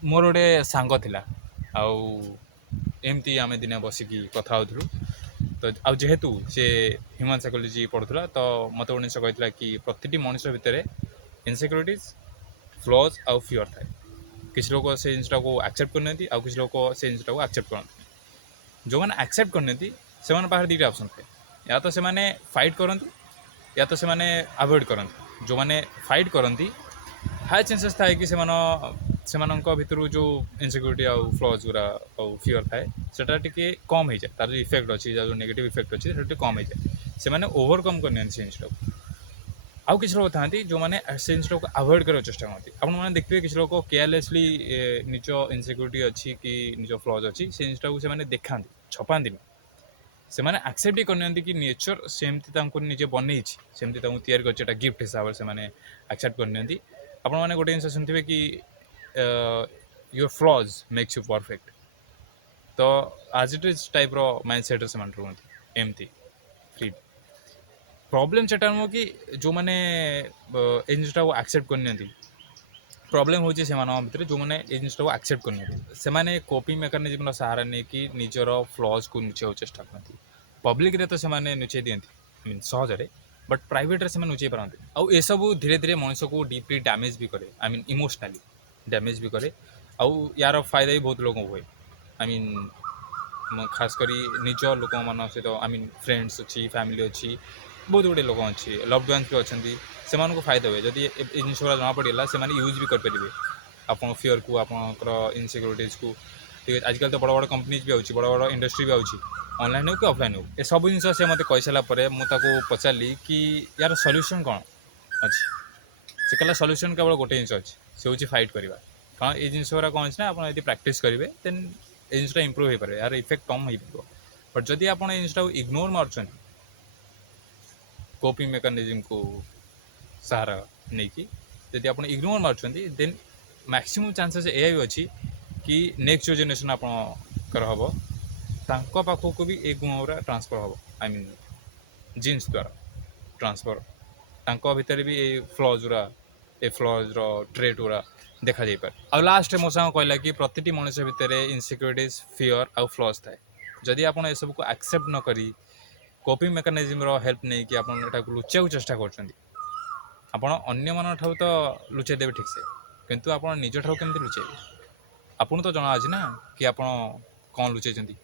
मोर गोटे सांग थिला आउ एमती आम दिने बसिकी कथा होलु तो आ जेहेतु सी ह्यूमन साइकोलोजी पढ़ुला तो मत गोटे जिन कहला कि प्रति मनुष्य भितर इनसिक्योरिटीज फ्लॉज आउ फियर थाए किसी लोग से जिनटा को एक्सेप्ट करनी आउ किसी लोग से जिनटा को एक्सेप्ट करते जो मैंने एक्सेप्ट करनी से पाखे दुटा ऑप्शन थे या तो से फाइट करती या तो से अवॉइड करती जो मैंने फाइट करती हाई चान्सेस थाए कि से भितर जो इनसिक्यूरीटी आउ फ्लॉज गुरा आउ फियर थाए सेटा टिके कम हो जाए तार जो इफेक्ट अच्छी जो नेगेटिव इफेक्ट अच्छी से कम हो जाए से मैंने ओवरकम करनी से जिनिस आउ किसी लोग था जो मैंने से जिनिस को अवॉइड करार चेष्टा करती आपने देखिए किसी लोग केयरलेसली निज इनसिक्यूरीटी अच्छी कि निज फ्लॉज अच्छी से जिनिस को से देखा छपाती से मैंने एक्सेप्ट ही करनी कि नेचर सेमती निजे बनई सेमती तैयारी कर गिफ्ट हिसाब से एक्सेप्ट करनी आपण मैंने गोटे जिन शुणुवे कि your flaws makes you perfect तो आज इट इज टाइप रो माइंडसेट से रुहति एमती फ्री प्रॉब्लम सेटा नुह कि जो मैंने जिनटा को एक्सेप्ट करनी प्रॉब्लम हूँ से भितर जो मैंने जिनटा को एक्सेप्ट करनी से कोपिंग मेकानिज्म सहारा नहीं कि निजर फ्लॉज को लुचा चेष्टा करती पब्लिक तो से लुचे दिखती आई मीन सहजरे बट प्राइवेट से लुचे पारती आउ ये सब धीरे धीरे मनुष्य को डीपली डैमेज भी करे आई मीन इमोशनली डैमेज भी करे आउ यार फायदा भी बहुत लोगों को हुए आई मीन खास करी निज लोक मान सहित आई मीन फ्रेंड्स अच्छी फैमिली अच्छी बहुत गुड़े लोक अच्छी लव्ड वन्स भी अच्छा से फायदा हुए जदि जिन जना पड़गला से यूज भी करेंगे आप फियर को आपंकर इनसिक्यूरीटीज को ठीक है आजकल तो बड़ बड़ कंपनीज भी आउची बड़ बड़ इंडस्ट्री भी आउची ऑनलाइन हो कि ऑफलाइन हो ए सब जिन से मत कही सारापर मुझे पचारि कि यार सल्यूशन कौन अच्छे से कहला सल्यूशन केवल गोटे जिन अच्छे से हूँ फाइट करवा कारण ये जिन गुरा कौन अच्छे ना आप प्राक्ट करेंगे देन ये जिनटा इम्प्रूव हो पारे यार इफेक्ट कम हो पार बट जदि आप जिन इग्नोर मार्च कोपिंग मेकानिज्म को सहारा नहीं कि जदि आप इग्नोर मार्च देन मैक्सिमम चांसेस यह भी अच्छी कि नेक्स्ट जो जेनेरेशन आपंकर हम तांको पाखक भी ए गुण गुरा ट्रांसफर हम आई मीन जीन्स द्वारा ट्रांसफर तांको भितर भी ए फ्लॉज गुरा ए फ्लॉज रो ट्रेट गुरा देखा जाई पारे आ लास्ट मो सांग कहला कि प्रति मनुष्य भितर इनसिक्यूरिटीज फियर आउ फ्लॉज थाए जदि आप ये सब को एक्सेप्ट न करी कोपिंग मेकानिज्म रो हेल्प नहीं कि आप लुचा चेष्टा कर आपण अन्य मान ठाऊ तो लुचाई देवे ठीक से किंतु आप निज ठाऊ केमती लुचाइबे आपन तो जना आज ना कि आप कौन लुचाई